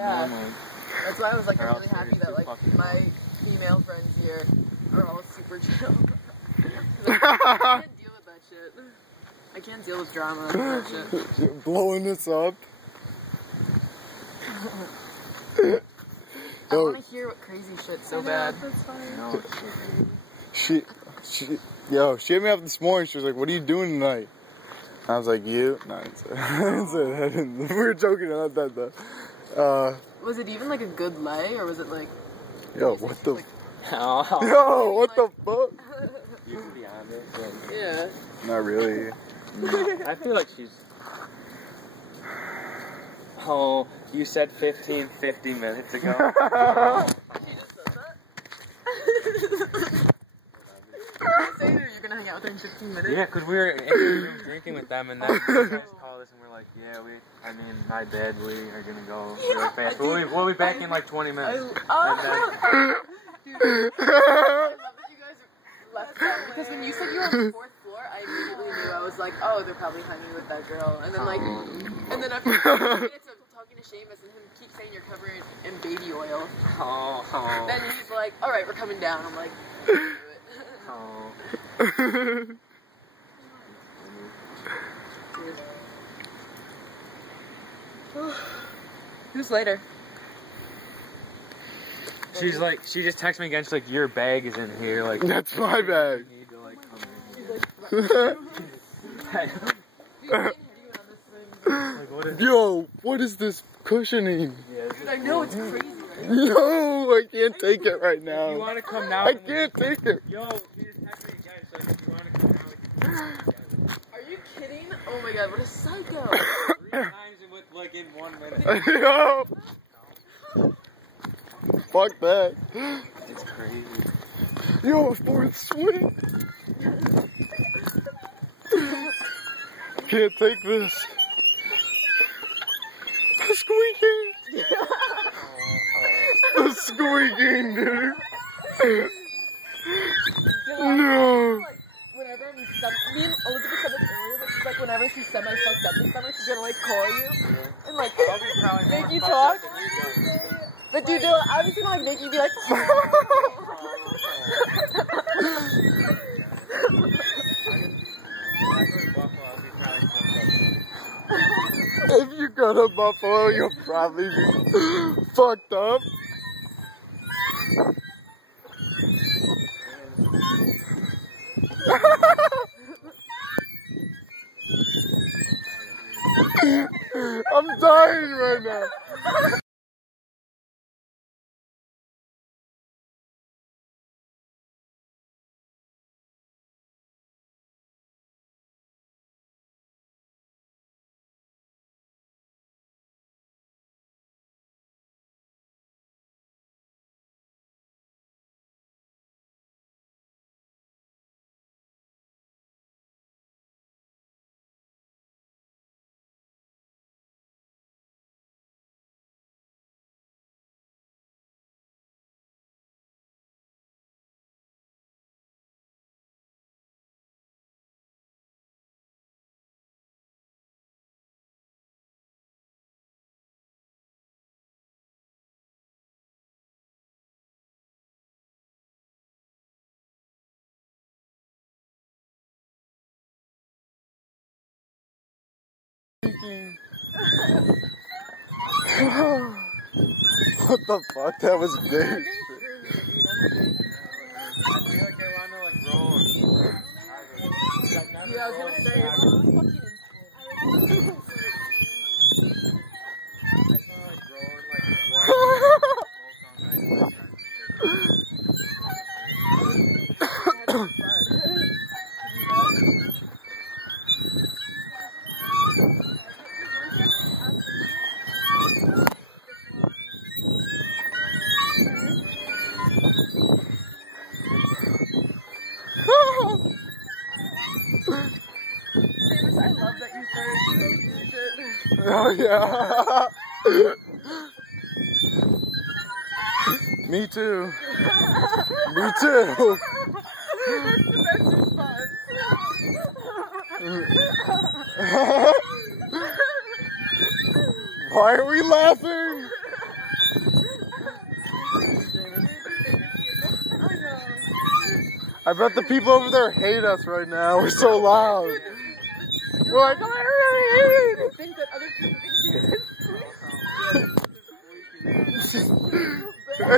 Yeah. normally. That's why I was like, Or I'm else really happy you're that like fucking my female friends here are all super chill. I can't deal with that shit. I can't deal with drama and that shit. You're blowing this up. I want to hear what crazy shit so bad. That's fine. No, She, she hit me up this morning. She was like, "What are you doing tonight?" I was like, "You." No, I didn't say that. We were joking about that though. Was it even like a good lay, or was it like? Yo, what the? Like, Yo, what the fuck? you can be honest. But yeah. Not really. I feel like she's. Oh, you said 50 minutes ago. You just said that? Say that you're gonna hang out with her in 15 minutes. Yeah, because we were in the room drinking with them, and then you guys called us and we're like, yeah, my bad, we are gonna go really fast. We'll be back in like 20 minutes. Dude, I love that you guys left that, because when you said you were on the 4th floor, I immediately knew. I was like, oh, they're probably hanging with that girl. And then like, and then after 20 minutes of talking to Seamus and him keep saying you're covered in baby oil, then he's like, all right, we're coming down. I'm like, do it. Who's later? She's like, she just texted me again. She's like, your bag is in here. Like, That's my bag. you need to like come in. Like, what is? Yo, what is this cushioning? Dude, I know it's crazy, right? No, I can't take it right now. You want to come now? I can't take it. Yo, she just texted me again. She's like, if you want to come now, we can come Are you kidding? Oh my god, what a psycho! 3 times in 1 minute. Yo. Fuck that. It's crazy. Yo, 4th swing. Can't take this. The squeaking. The squeaking, dude. No. Whenever I'm me and Elizabeth said this earlier, but she's like, whenever she's semi-fucked up this summer, she's gonna like call you and like make you talk. But dude, I was gonna like make you be like. If you go to Buffalo, you'll probably be fucked up. I'm dying right now. What the fuck? That was big. I feel like I want to like roll. Yeah, I was gonna say. Oh yeah. Me too. Me too. That's the best response. Why are we laughing? I bet the people over there hate us right now. We're so loud. We're like, oh, I really hate it. Think that other people can hear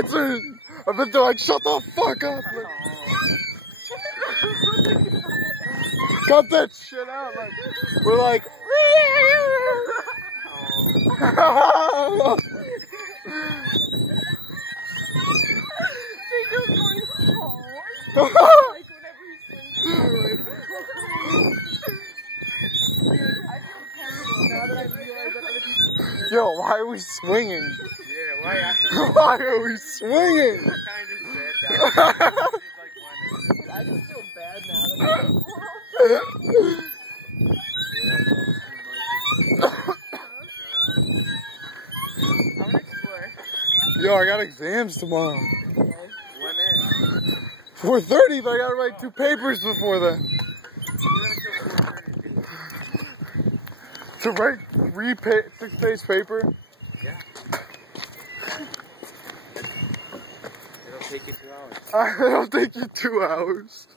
It's a, I bet they're like, shut the fuck up. Like, cut that shit out. Like, we're like, yo, why are we swinging? Yeah, why after Why are we swinging? kind of sad down? I just feel bad now. I'm gonna explore. Yo, I got exams tomorrow. When is? 4:30, but I gotta write 2 papers before then. To write 6-page paper? Yeah. It'll take you 2 hours. It'll take you 2 hours.